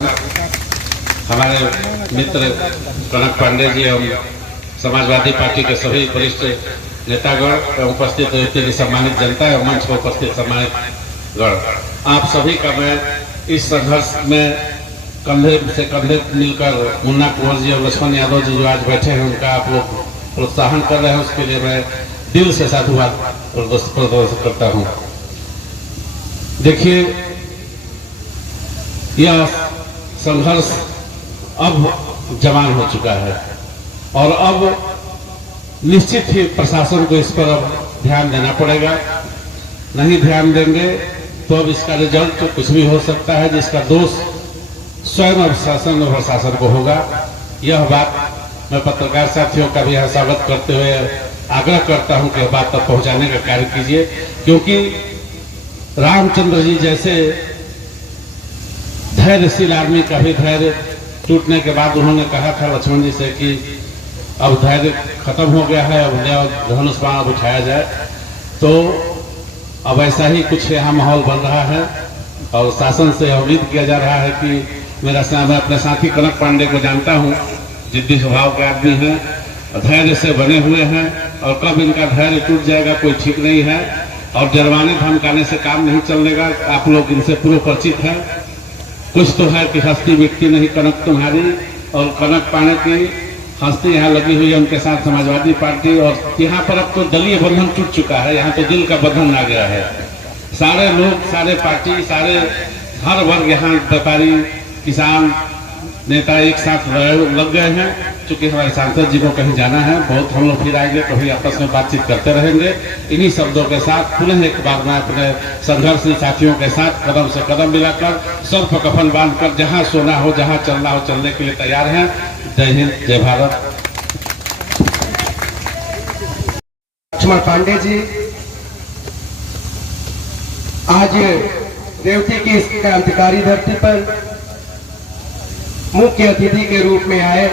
हमारे मित्र कनक पांडे जी एवं समाजवादी पार्टी के सभी वरिष्ठ नेतागण एवं उपस्थित इतनी सम्मानित जनता एवं मंच पर उपस्थित सम्मानित गण, आप सभी का मैं इस संघर्ष में कंधे से कंधे मिलकर मुन्ना कुंवर जी और लक्ष्मण यादव जी जो आज बैठे हैं उनका आप लोग प्रोत्साहन कर रहे हैं, उसके लिए मैं दिल से साधुवाद प्रदर्शित करता हूँ। देखिए, यह संघर्ष अब जवान हो चुका है और अब निश्चित ही प्रशासन को इस पर अब ध्यान देना पड़ेगा। नहीं ध्यान देंगे तो अब इसका रिजल्ट तो कुछ भी हो सकता है, जिसका दोष स्वयं अब शासन और प्रशासन को होगा। यह बात मैं पत्रकार साथियों का भी यहाँ स्वागत करते हुए आग्रह करता हूं कि बात तक पहुंचाने का कार्य कीजिए, क्योंकि रामचंद्र जी जैसे धैर्यशील आदमी का भी धैर्य टूटने के बाद उन्होंने कहा था लक्ष्मण जी से कि अब धैर्य खत्म हो गया है, अब धनुष बाण अब उठाया जाए। तो अब ऐसा ही कुछ यहाँ माहौल बन रहा है और शासन से उम्मीद किया जा रहा है कि मैं अपने साथी कनक पांडे को जानता हूँ, जिद्दी स्वभाव के आदमी हैं, धैर्य से बने हुए हैं और कब इनका धैर्य टूट जाएगा कोई ठीक नहीं है। और जरवाने धमकाने से काम नहीं चलेगा, आप लोग इनसे पूर्व परिचित हैं। कुछ तो है कि हस्ती मिटती नहीं कनक तुम्हारी, और कनक पाने की हस्ती यहाँ लगी हुई है उनके साथ समाजवादी पार्टी। और यहाँ पर अब तो दलीय बंधन टूट चुका है, यहाँ तो दिल का बंधन आ गया है। सारे लोग, सारे पार्टी, सारे हर वर्ग यहाँ व्यापारी, किसान, नेता एक साथ लग गए हैं। चूंकि हमारे सांसद जी को कहीं जाना है, बहुत हम लोग फिर आएंगे, कभी आपस में बातचीत करते रहेंगे। इन्हीं शब्दों के साथ पुनः एक बार मैं अपने संघर्षी साथियों के साथ कदम से कदम मिलाकर, सर पर कफन बांधकर जहां सोना हो, जहां चलना हो, चलने के लिए तैयार हैं। जय हिंद, जय भारत। लक्ष्मण पांडे जी आज रेवती की इस क्रांतिकारी धरती पर मुख्य अतिथि के रूप में आए।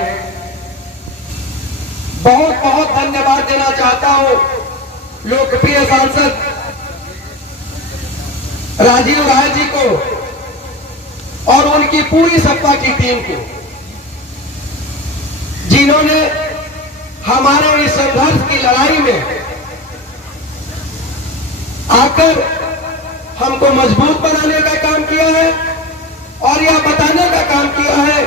बहुत बहुत धन्यवाद देना चाहता हूं लोकप्रिय सांसद राजीव राय जी को और उनकी पूरी सत्ता की टीम को, जिन्होंने हमारे इस संघर्ष की लड़ाई में आकर हमको मजबूत बनाने का काम किया है और यह बताने का काम किया है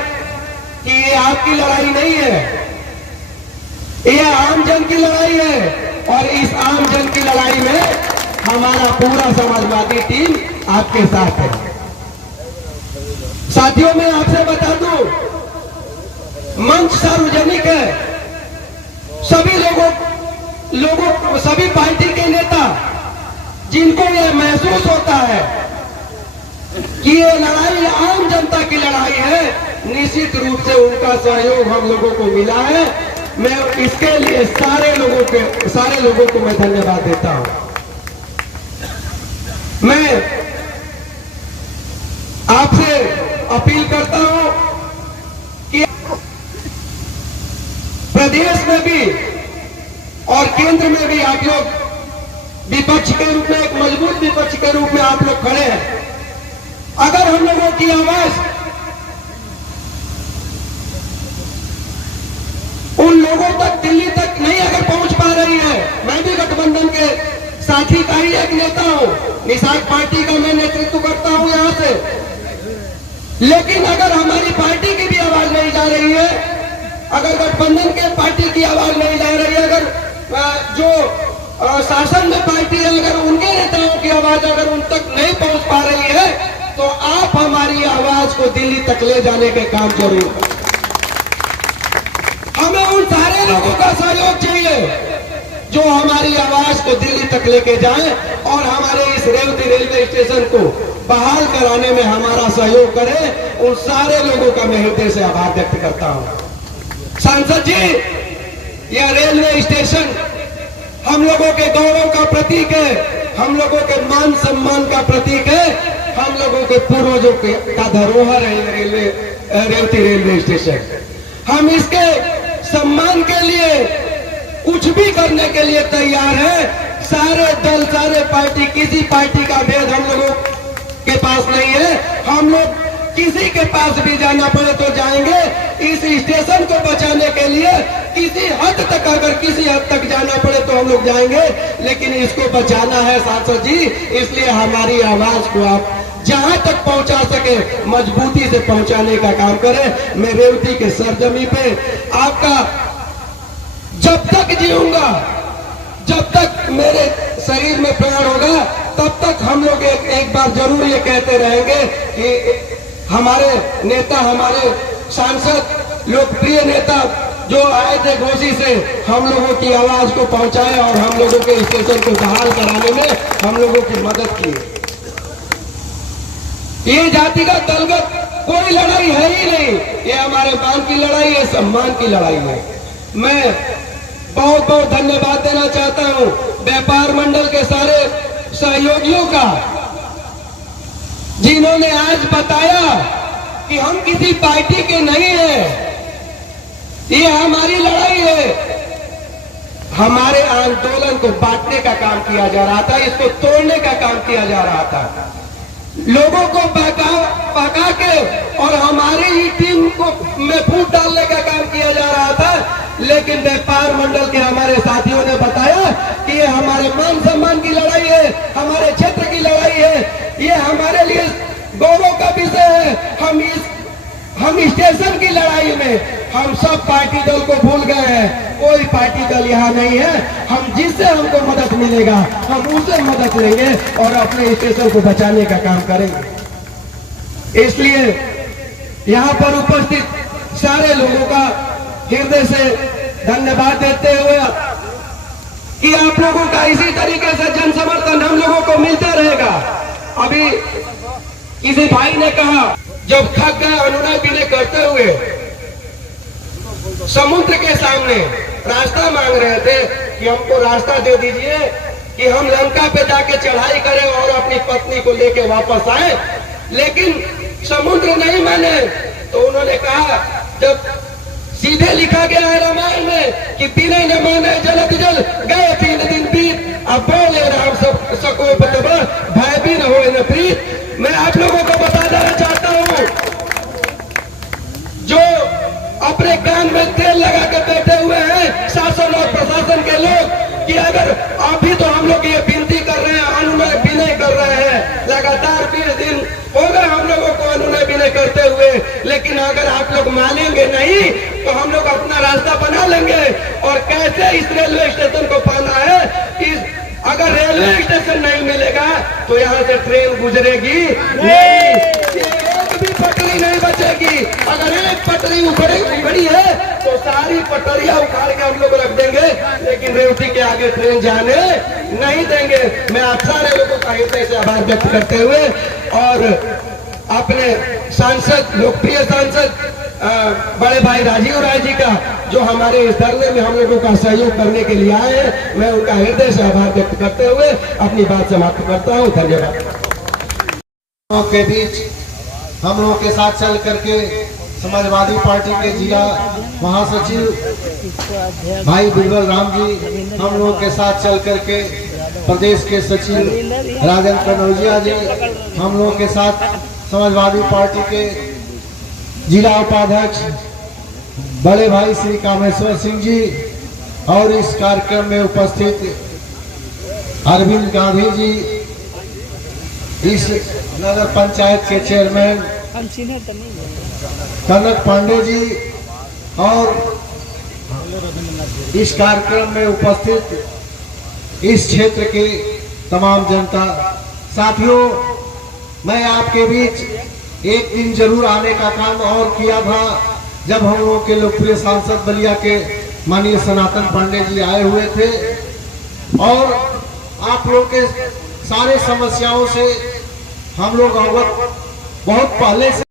कि ये आपकी लड़ाई नहीं है, ये आम जन की लड़ाई है। और इस आम जन की लड़ाई में हमारा पूरा समाजवादी टीम आपके साथ है। साथियों, मैं आपसे बता दूं, मंच सार्वजनिक है। सभी लोगों सभी पार्टी के नेता जिनको यह महसूस होता है कि ये लड़ाई आम जनता की लड़ाई है, निश्चित रूप से उनका सहयोग हम लोगों को मिला है। मैं इसके लिए सारे लोगों को मैं धन्यवाद देता हूं। मैं आपसे अपील करता हूं कि प्रदेश में भी और केंद्र में भी आप लोग विपक्ष के रूप में, एक मजबूत विपक्ष के रूप में आप लोग खड़े हैं। अगर हम लोगों की आवाज उन लोगों तक, दिल्ली तक नहीं अगर पहुंच पा रही है, मैं भी गठबंधन के साथी का ही एक नेता हूं, निषाद पार्टी का मैं नेतृत्व करता हूं यहां से, लेकिन अगर हमारी पार्टी की भी आवाज नहीं जा रही है, अगर गठबंधन के पार्टी की आवाज नहीं जा रही है, अगर जो शासन में पार्टी है, अगर उनके नेताओं की आवाज अगर उन तक नहीं पहुंच पा रही है, तो आप हमारी आवाज को दिल्ली तक ले जाने के काम जरूर करें। हमें उन सारे लोगों का सहयोग चाहिए जो हमारी आवाज को दिल्ली तक लेके जाएं और हमारे इस रेवती रेलवे स्टेशन को बहाल कराने में हमारा सहयोग करें। उन सारे लोगों का मैं हृदय से आभार व्यक्त करता हूं। सांसद जी, यह रेलवे स्टेशन हम लोगों के गौरव का प्रतीक है, हम लोगों के मान सम्मान का प्रतीक है, हम लोगों के पूर्वजों का धरोहर है रेवती रेलवे स्टेशन। हम इसके सम्मान के लिए कुछ भी करने के लिए तैयार है। सारे दल, सारे पार्टी, किसी पार्टी का भेद हम लोगों के पास नहीं है। हम लोग किसी के पास भी जाना पड़े तो जाएंगे। इस स्टेशन को बचाने के लिए किसी हद तक, अगर किसी हद तक जाना पड़े तो हम लोग जाएंगे, लेकिन इसको बचाना है सांसद जी। इसलिए हमारी आवाज को आप जहां तक पहुंचा सके मजबूती से पहुंचाने का काम करें। मैं रेवती के सरजमी पे आपका जब तक जीऊंगा, जब तक मेरे शरीर में प्राण होगा, तब तक हम लोग एक बार जरूर ये कहते रहेंगे कि हमारे नेता, हमारे सांसद, लोकप्रिय नेता जो आए थे घोसी से, हम लोगों की आवाज को पहुंचाए और हम लोगों के स्टेशन को बहाल कराने में हम लोगों की मदद की। ये जातिगत दलगत कोई लड़ाई है ही नहीं, ये हमारे मान की लड़ाई है, सम्मान की लड़ाई है। मैं बहुत बहुत धन्यवाद देना चाहता हूं व्यापार मंडल के सारे सहयोगियों का, जिन्होंने आज बताया कि हम किसी पार्टी के नहीं हैं, ये हमारी लड़ाई है। हमारे आंदोलन को बांटने का काम किया जा रहा था, इसको तोड़ने का काम किया जा रहा था, लोगों को बहका के और हमारी ही टीम को में फूट डालने का काम किया जा रहा था। लेकिन व्यापार मंडल के हमारे साथियों ने बताया कि ये हमारे मान सम्मान की लड़ाई है, हमारे क्षेत्र की लड़ाई है, ये हमारे लिए गौरव का विषय है। हम स्टेशन की लड़ाई में हम सब पार्टी दल को भूल गए हैं। कोई पार्टी दल यहाँ नहीं है। हम जिससे हमको मदद मिलेगा हम उससे मदद लेंगे और अपने स्टेशन को बचाने का काम करेंगे। इसलिए यहाँ पर उपस्थित सारे लोगों का हृदय से धन्यवाद देते हुए कि आप लोगों का इसी तरीके से जन समर्थन हम लोगों को मिलता रहेगा। अभी किसी भाई ने कहा, जब थक गए अनुनय विनय करते हुए समुद्र के सामने रास्ता मांग रहे थे कि हमको रास्ता दे दीजिए कि हम लंका पे जाके चढ़ाई करें और अपनी पत्नी को लेके वापस आए, लेकिन समुद्र नहीं माने। तो उन्होंने कहा, जब सीधे लिखा गया है रामायण में कि बिना न माने जलत जल गए 3 दिन बीत, अब बोले राम सब सको बतबा भय भी न हो न प्रीत। मैं आप लोगों को बता देना चाहता हूं, जो अपने कान में तेल लगा के बैठे हुए हैं शासन और प्रशासन के लोग, कि अगर अभी तो हम लोग ये विनती कर रहे हैं, अनुनय विनय कर रहे हैं, लगातार 20 दिन हो गए हम लोगों को अनुनय विनय करते हुए, लेकिन अगर आप लोग मानेंगे नहीं तो हम लोग अपना रास्ता बना लेंगे। और कैसे इस रेलवे स्टेशन को पाना है, अगर रेलवे स्टेशन नहीं मिलेगा तो यहाँ से ट्रेन गुजरेगी नहीं, एक भी पटरी नहीं बचेगी। अगर एक पटरी उखड़ी है तो सारी पटरियां उखाड़ के हम लोग रख देंगे, लेकिन रेवती के आगे ट्रेन जाने नहीं देंगे। मैं आप सारे लोगों का हृदय से आभार व्यक्त करते हुए और अपने सांसद, लोकप्रिय सांसद बड़े भाई राजीव राय जी का, जो हमारे इस धरने में हम लोगों का सहयोग करने के लिए आए हैं, मैं उनका हृदय से आभार व्यक्त करते हुए अपनी बात समाप्त करता हूं। धन्यवाद। के बीच हम लोगों के साथ चल करके समाजवादी पार्टी के जिला महासचिव भाई बिरबल राम जी, हम लोगों के साथ चल करके प्रदेश के सचिव राजेंद्र कनौजिया जी, हम लोगों के साथ समाजवादी पार्टी के जिला उपाध्यक्ष बड़े भाई श्री कामेश्वर सिंह जी, और इस कार्यक्रम में उपस्थित अरविंद गांधी जी, इस नगर पंचायत के चेयरमैन कनक पांडे जी, और इस कार्यक्रम में उपस्थित इस क्षेत्र के तमाम जनता। साथियों, मैं आपके बीच एक दिन जरूर आने का काम और किया था, जब हम लोगों के लोकप्रिय सांसद बलिया के माननीय सनातन पांडे जी आए हुए थे और आप लोग के सारे समस्याओं से हम लोग अवगत बहुत पहले से